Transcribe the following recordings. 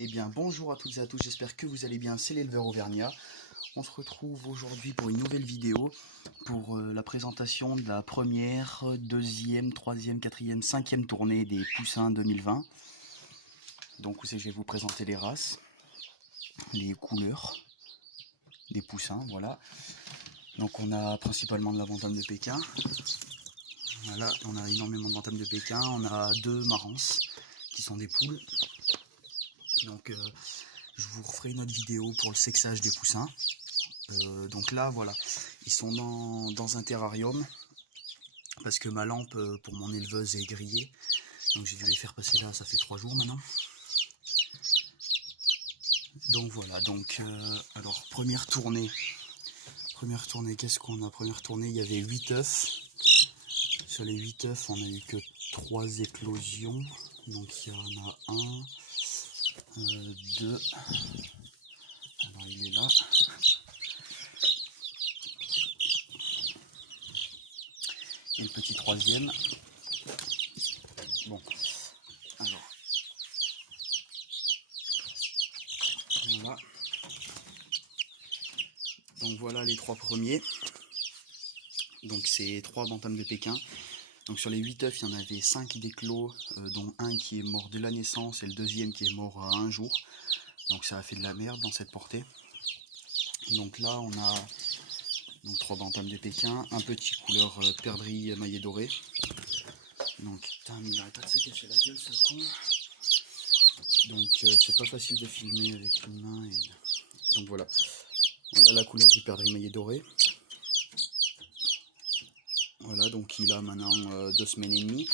Eh bien bonjour à toutes et à tous, j'espère que vous allez bien, c'est l'éleveur Auvergnat. On se retrouve aujourd'hui pour une nouvelle vidéo pour la présentation de la première, deuxième, troisième, quatrième, cinquième tournée des poussins 2020. Donc je vais vous présenter les races, les couleurs des poussins, voilà. Donc on a principalement de la bantam de Pékin. Voilà, on a énormément de bantam de Pékin, on a deux marances qui sont des poules. Donc je vous referai une autre vidéo pour le sexage des poussins. Donc là voilà, ils sont dans un terrarium parce que ma lampe pour mon éleveuse est grillée, donc j'ai dû les faire passer là, ça fait 3 jours maintenant. Donc voilà, donc alors première tournée, qu'est-ce qu'on a? Première tournée, il y avait 8 œufs. Sur les 8 œufs, on a eu que 3 éclosions, donc il y en a un, 2, alors il est là. Et le petit troisième. Bon, alors, voilà. Donc voilà les 3 premiers. Donc c'est 3 bantams de Pékin. Donc sur les 8 œufs, il y en avait 5 d'éclos, dont un qui est mort dès la naissance et le deuxième qui est mort à 1 jour. Donc ça a fait de la merde dans cette portée. Donc là on a donc 3 bantams de Pékin, un petit couleur perdrix maillet doré. Donc putain, mais il arrête pas de se cacher la gueule ce con. Donc c'est pas facile de filmer avec une main. Donc voilà. Voilà la couleur du perdrix maillet doré. Voilà, donc il a maintenant 2 semaines et demie.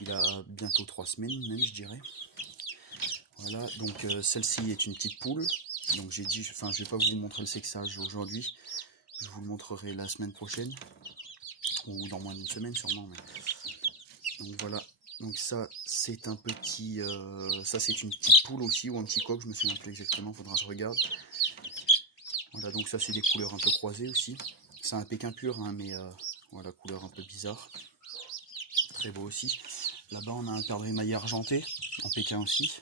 Il a bientôt 3 semaines même, je dirais. Voilà, donc celle-ci est une petite poule. Donc j'ai dit, enfin je vais pas vous montrer le sexage aujourd'hui. Je vous le montrerai la semaine prochaine. Ou dans moins d'une semaine sûrement. Mais... Donc voilà. Donc ça c'est un petit... ça c'est une petite poule aussi, ou un petit coq, je me souviens plus exactement, faudra que je regarde. Voilà, donc ça c'est des couleurs un peu croisées aussi. C'est un Pékin pur, hein, mais voilà, couleur un peu bizarre. Très beau aussi. Là-bas on a un perdrix maillet argenté, en Pékin aussi.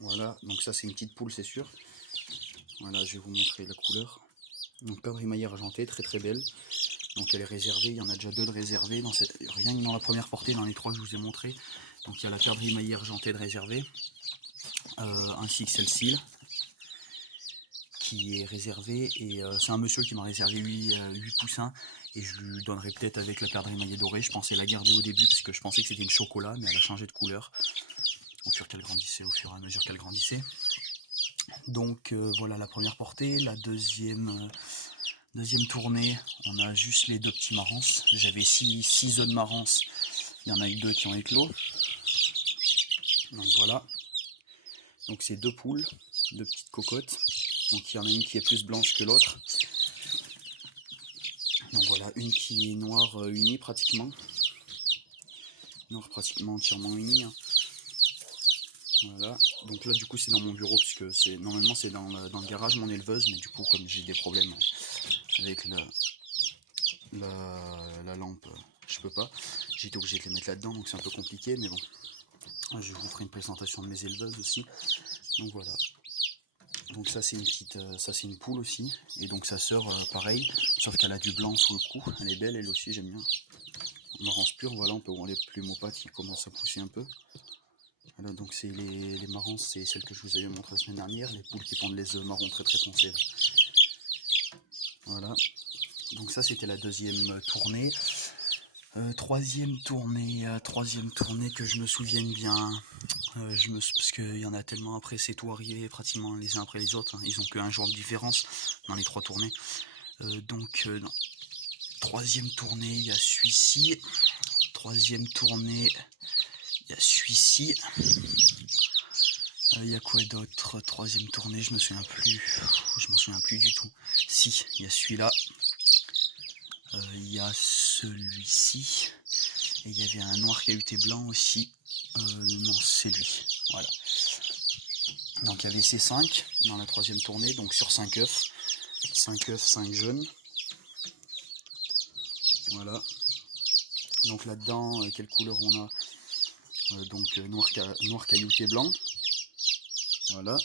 Voilà, donc ça c'est une petite poule c'est sûr. Voilà, je vais vous montrer la couleur. Donc perdrix maillet argenté, très très belle. Donc elle est réservée, il y en a déjà 2 de réservés. Rien que dans la première portée, dans les 3 que je vous ai montré. Donc il y a la perdrix maillet argenté de réservée, ainsi que celle-ci qui est réservée. Et c'est un monsieur qui m'a réservé 8 poussins. Et je lui donnerai peut-être avec la perdrix maillet doré. Je pensais la garder au début parce que je pensais que c'était une chocolat, mais elle a changé de couleur au fur et à mesure qu'elle grandissait. Donc voilà la première portée. La deuxième tournée, on a juste les 2 petits marances. J'avais 6 œufs de marance, il y en a eu 2 qui ont éclos. Donc voilà. Donc c'est 2 poules, 2 petites cocottes. Donc il y en a une qui est plus blanche que l'autre. Donc voilà, une qui est noire unie pratiquement. Noire pratiquement entièrement unie. Hein. Voilà, donc là du coup c'est dans mon bureau puisque normalement c'est dans le garage mon éleveuse, mais du coup comme j'ai des problèmes avec la lampe, je peux pas. J'ai été obligé de les mettre là-dedans, donc c'est un peu compliqué, mais bon. Je vous ferai une présentation de mes éleveuses aussi. Donc voilà. Donc ça c'est une petite, ça c'est une poule aussi, et donc sa sœur pareil, sauf qu'elle a du blanc sous le cou. Elle est belle elle aussi, j'aime bien. Marance pure, voilà, on peut voir les plumes aux pattes qui commencent à pousser un peu. Voilà, donc c'est les marances, c'est celles que je vous avais montré la semaine dernière, les poules qui pondent les œufs marrons très très foncés. Voilà, donc ça c'était la deuxième tournée. Troisième tournée que je me souvienne bien, parce qu'il y en a tellement après, c'est tout arrivé pratiquement les uns après les autres, hein. Ils ont qu'un jour de différence dans les 3 tournées. Non. Troisième tournée, il y a celui-ci. Troisième tournée, il y a celui-ci. Il y a quoi d'autre? Troisième tournée, je me souviens plus. Je m'en souviens plus du tout. Si, il y a celui-là. Il y a celui-ci. Et il y avait un noir caillouté blanc aussi. Non, c'est lui. Voilà. Donc il y avait ces 5 dans la troisième tournée, donc sur 5 œufs. 5 œufs, 5 jaunes. Voilà. Donc là-dedans, quelle couleur on a? Donc noir caillouté blanc. Voilà,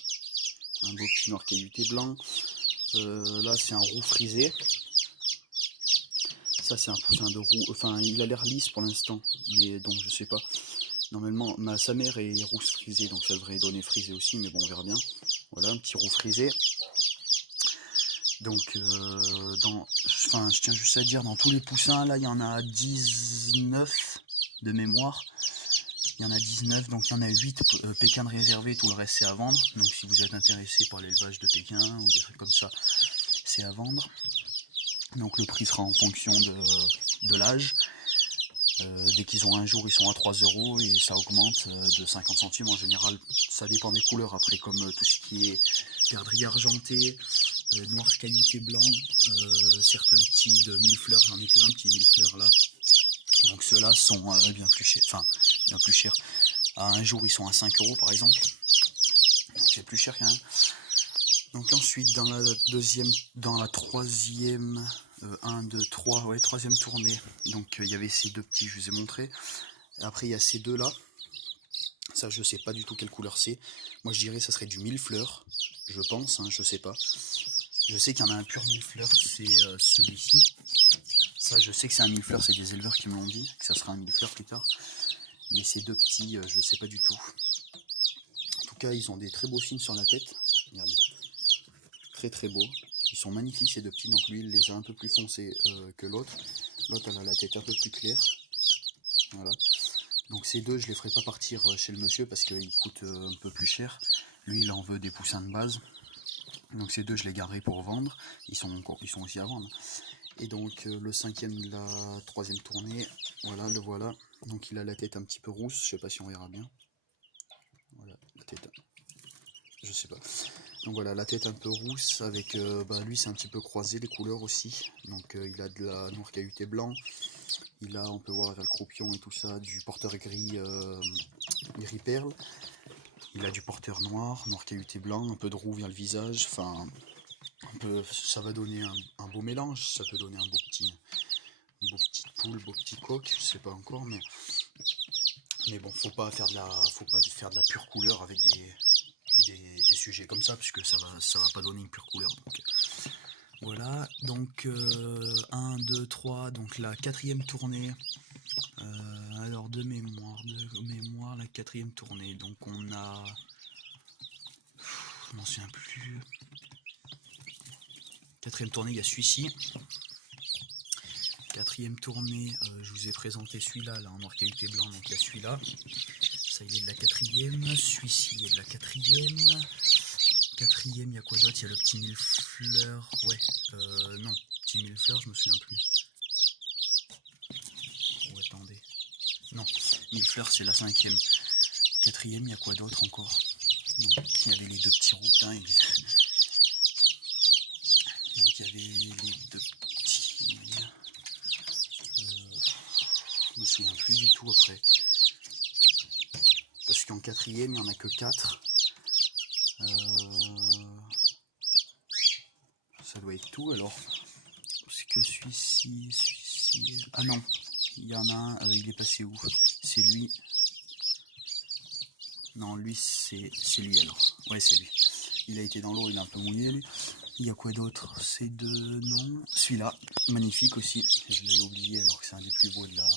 un beau petit noir caillouté blanc. Là c'est un roux frisé. Ça c'est un poussin de roux, enfin il a l'air lisse pour l'instant, mais donc je sais pas. Normalement sa mère est rousse frisée, donc ça devrait donner frisé aussi, mais bon on verra bien. Voilà, un petit roux frisé. Donc je tiens juste à dire, dans tous les poussins là il y en a 19 de mémoire. Il y en a 19, donc il y en a 8 Pékin de réservé, tout le reste c'est à vendre. Donc si vous êtes intéressé par l'élevage de Pékin ou des trucs comme ça, c'est à vendre. Donc le prix sera en fonction de l'âge. Dès qu'ils ont un jour, ils sont à 3 € et ça augmente de 50 centimes. En général, ça dépend des couleurs. Après, comme tout ce qui est perdrix argenté, noir caillouté blanc, certains petits de 1000 fleurs, j'en ai plein, un petit 1000 fleurs là. Donc ceux-là sont bien plus chers, enfin bien plus chers. À un jour ils sont à 5 € par exemple. Donc c'est plus cher quand même. Donc ensuite dans la troisième, 1, 2, 3, ouais, troisième tournée. Donc il y avait ces deux petits, je vous ai montré. Après il y a ces deux là. Ça je sais pas du tout quelle couleur c'est. Moi je dirais ça serait du 1000 fleurs. Je pense, hein, je sais pas. Je sais qu'il y en a un pur 1000 fleurs, c'est celui-ci. Ça, je sais que c'est un 1000 fleurs, c'est des éleveurs qui me l'ont dit, que ça sera un 1000 fleurs plus tard. Mais ces deux petits, je sais pas du tout. En tout cas, ils ont des très beaux signes sur la tête. Regardez. Très très beaux. Ils sont magnifiques ces deux petits. Donc lui, il les a un peu plus foncés que l'autre. L'autre, elle a la tête un peu plus claire. Voilà. Donc ces deux, je les ferai pas partir chez le monsieur parce qu'ils coûtent un peu plus cher. Lui, il en veut des poussins de base. Donc ces deux, je les garderai pour vendre. Ils sont aussi à vendre. Et donc le cinquième de la troisième tournée, voilà, le voilà. Donc il a la tête un petit peu rousse, je sais pas si on verra bien. Voilà, la tête, je sais pas. Donc voilà, la tête un peu rousse, avec, lui c'est un petit peu croisé les couleurs aussi. Donc il a de la noir caillouté blanc. Il a, on peut voir avec le croupion et tout ça, du porteur gris, gris perle. Il a du porteur noir, noir caillouté blanc, un peu de roux vers le visage. Enfin, ça va donner un beau mélange, ça peut donner un beau petit poule, beau petit coq, je sais pas encore, mais bon, faut pas faire de la pure couleur avec des sujets comme ça, puisque ça va pas donner une pure couleur. Donc voilà, donc 1, 2, 3, donc la quatrième tournée. Alors de mémoire, la quatrième tournée, donc on a, je m'en souviens plus. Quatrième tournée, il y a celui-ci. Quatrième tournée, je vous ai présenté celui-là, là, en noir caillouté blanc, donc il y a celui-là. Ça, il est de la quatrième. Celui-ci est de la quatrième. Quatrième, il y a quoi d'autre? Il y a le petit 1000 fleurs. Ouais, non, petit 1000 fleurs, je me souviens plus. Oh, attendez. Non, 1000 fleurs, c'est la cinquième. Quatrième, il y a quoi d'autre encore? Donc, il y avait les deux petits roux. Hein, donc, il y avait les deux petits. Je me souviens plus du tout après. Parce qu'en quatrième, il n'y en a que 4. Ça doit être tout alors. Parce que celui-ci. Ah non, il y en a un, il est passé où? C'est lui. Non, lui, c'est lui alors. Ouais, c'est lui. Il a été dans l'eau, il est un peu mouillé lui. Il y a quoi d'autre? C'est deux, non. Celui-là, magnifique aussi. Je l'ai oublié alors que c'est un des plus beaux de la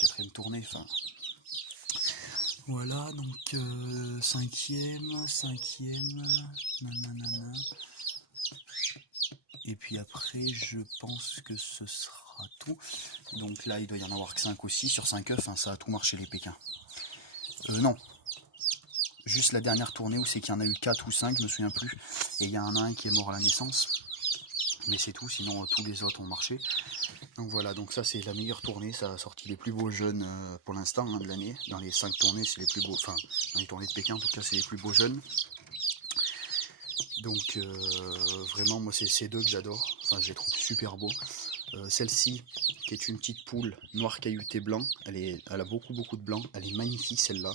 quatrième tournée. Enfin. Voilà, donc cinquième, nanana. Et puis après, je pense que ce sera tout. Donc là, il doit y en avoir que 5 aussi. Sur 5 œufs, hein, ça a tout marché les Pékins. Non. Juste la dernière tournée où c'est qu'il y en a eu 4 ou 5, je me souviens plus. Et il y en a un qui est mort à la naissance. Mais c'est tout, sinon tous les autres ont marché. Donc voilà, donc ça c'est la meilleure tournée. Ça a sorti les plus beaux jeunes pour l'instant de l'année. Dans les 5 tournées, c'est les plus beaux. Enfin, dans les tournées de Pékin, en tout cas, c'est les plus beaux jeunes. Donc vraiment, moi c'est ces deux que j'adore. Enfin, je les trouve super beaux. Celle-ci, qui est une petite poule noir caillouté blanc, elle a beaucoup de blanc. Elle est magnifique celle-là.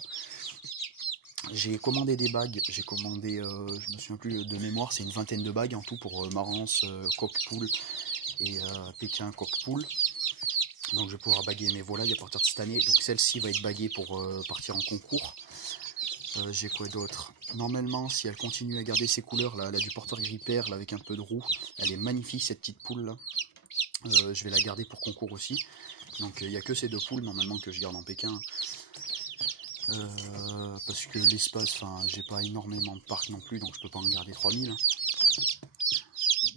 J'ai commandé des bagues, j'ai commandé, je me souviens plus de mémoire, c'est une vingtaine de bagues en tout pour Marance, coq-poule et Pékin coq-poule. Donc je vais pouvoir baguer mes volailles à partir de cette année. Donc celle-ci va être baguée pour partir en concours. J'ai quoi d'autre? Normalement, si elle continue à garder ses couleurs, là, elle a du porteur gris perle avec un peu de roux. Elle est magnifique cette petite poule là. Je vais la garder pour concours aussi. Donc il n'y a que ces deux poules normalement que je garde en Pékin. Parce que l'espace, enfin j'ai pas énormément de parcs non plus, donc je peux pas en garder 3000.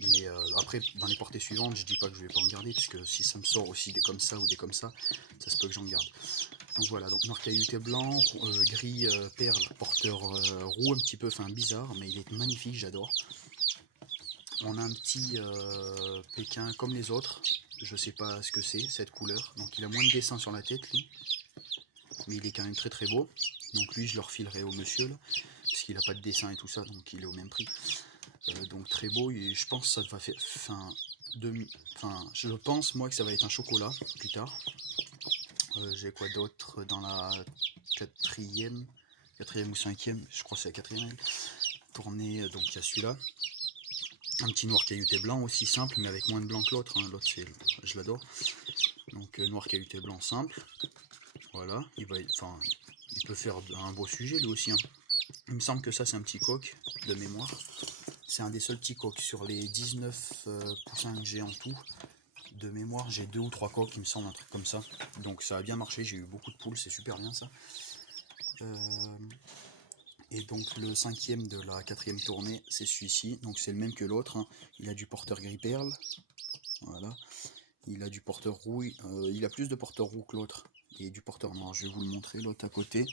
Mais après, dans les portées suivantes, je dis pas que je vais pas en garder, parce que si ça me sort aussi des comme ça ou des comme ça se peut que j'en garde. Donc voilà, donc noir caillouté blanc, gris perle, porteur roux un petit peu, enfin bizarre, mais il est magnifique, j'adore. On a un petit Pékin comme les autres, je sais pas ce que c'est cette couleur, donc il a moins de dessin sur la tête lui, mais il est quand même très très beau. Donc lui je le refilerai au monsieur là, parce qu'il a pas de dessin et tout ça, donc il est au même prix. Donc très beau, et je pense que ça va faire, je pense moi que ça va être un chocolat plus tard. J'ai quoi d'autre dans la quatrième ou cinquième, je crois que c'est la quatrième tournée, donc il y a celui-là. Un petit noir caillouté blanc aussi simple, mais avec moins de blanc que l'autre, hein. L'autre je l'adore. Donc noir caillouté blanc simple. Voilà, il peut faire un beau sujet lui aussi, hein. Il me semble que ça c'est un petit coq de mémoire. C'est un des seuls petits coqs sur les 19 poussins que j'ai en tout. De mémoire, j'ai 2 ou 3 coqs, il me semble, un truc comme ça. Donc ça a bien marché, j'ai eu beaucoup de poules, c'est super bien ça. Et donc le cinquième de la quatrième tournée, c'est celui-ci. Donc c'est le même que l'autre, hein. Il a du porteur gris perle. Voilà. Il a du porteur roux. Il a plus de porteur roux que l'autre. Et du porteur noir. Je vais vous le montrer, l'autre à côté.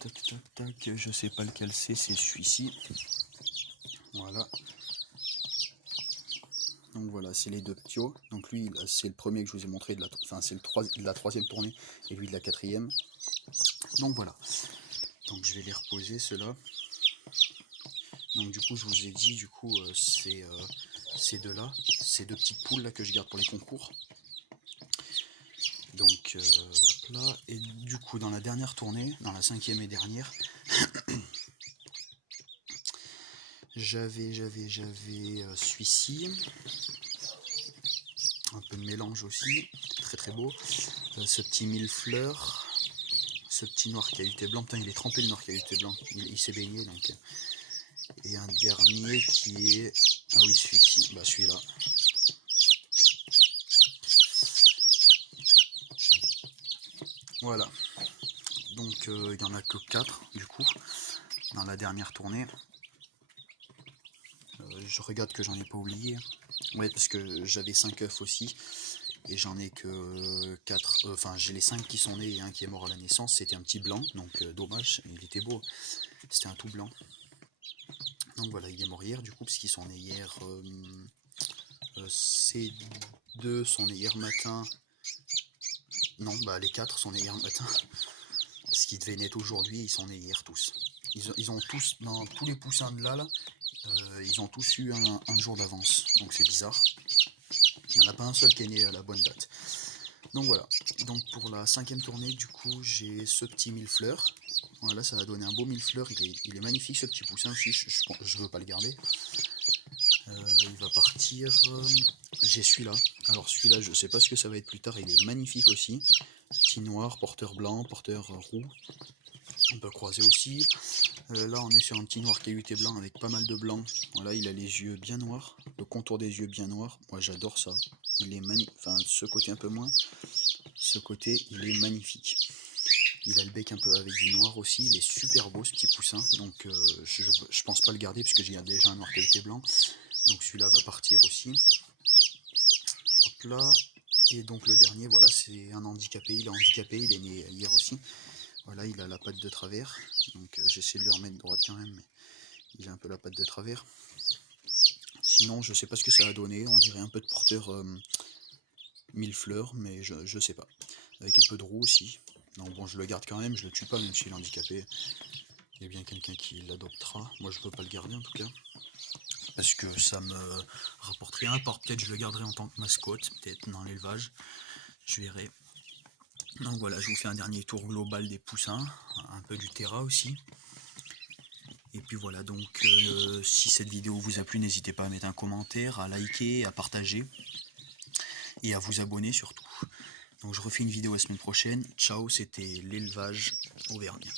Tac, tac, tac. Je sais pas lequel c'est celui-ci. Voilà. Donc voilà, c'est les deux ptios. Donc lui, c'est le premier que je vous ai montré, c'est de la troisième tournée, et lui de la quatrième. Donc voilà. Donc je vais les reposer, ceux-là. Donc du coup, je vous ai dit, du coup, c'est ces deux-là, ces deux petites poules là que je garde pour les concours. Donc hop là, et du coup, dans la dernière tournée, dans la cinquième et dernière, j'avais celui-ci. Un peu de mélange aussi, très très beau. Ce petit mille fleurs, ce petit noir caillouté blanc, putain il est trempé le noir caillouté blanc, il s'est baigné donc. Et un dernier qui est, ah oui celui-ci, bah celui-là. Voilà, donc il n'y en a que 4 du coup, dans la dernière tournée. Je regarde que j'en ai pas oublié. Ouais, parce que j'avais 5 œufs aussi. Et j'en ai que 4. Enfin, j'ai les 5 qui sont nés et un qui est mort à la naissance. C'était un petit blanc, donc dommage. Il était beau. C'était un tout blanc. Donc voilà, il est mort hier du coup, parce qu'ils sont nés hier. Ces deux sont nés hier matin. Non, bah les 4 sont nés hier matin. Parce qu'ils devaient naître aujourd'hui, ils sont nés hier tous. Ils ont tous, dans tous les poussins de là, ils ont tous eu un jour d'avance. Donc c'est bizarre. Il n'y en a pas un seul qui est né à la bonne date. Donc voilà. Donc pour la cinquième tournée, du coup, j'ai ce petit mille fleurs. Voilà, ça va donner un beau mille fleurs. Il est magnifique ce petit poussin aussi. Je veux pas le garder. Il va partir. J'ai celui-là. Alors celui-là, je sais pas ce que ça va être plus tard. Il est magnifique aussi. Petit noir, porteur blanc, porteur roux. On peut croiser aussi. Là, on est sur un petit noir caillouté blanc avec pas mal de blanc. Voilà, il a les yeux bien noirs, le contour des yeux bien noir. Moi, j'adore ça. Il est magnifique. Enfin, ce côté un peu moins. Ce côté, il est magnifique. Il a le bec un peu avec du noir aussi. Il est super beau, ce petit poussin. Donc, je pense pas le garder parce que j'ai déjà un noir caillouté blanc. Donc, celui-là va partir aussi. Hop là. Et donc, le dernier, voilà, c'est un handicapé. Il est handicapé. Il est né hier aussi. Voilà, il a la patte de travers, donc j'essaie de le remettre droite quand même, mais il a un peu la patte de travers. Sinon, je sais pas ce que ça va donner, on dirait un peu de porteur mille fleurs, mais je sais pas. Avec un peu de roux aussi. Donc bon, je le garde quand même, je le tue pas même s'il est handicapé. Il y a bien quelqu'un qui l'adoptera. Moi, je peux pas le garder en tout cas. Parce que ça me rapporterait un, peut-être je le garderai en tant que mascotte, peut-être dans l'élevage. Je verrai. Donc voilà, je vous fais un dernier tour global des poussins, un peu du terra aussi. Et puis voilà, donc si cette vidéo vous a plu, n'hésitez pas à mettre un commentaire, à liker, à partager et à vous abonner surtout. Donc je refais une vidéo la semaine prochaine. Ciao, c'était l'élevage auvergnat.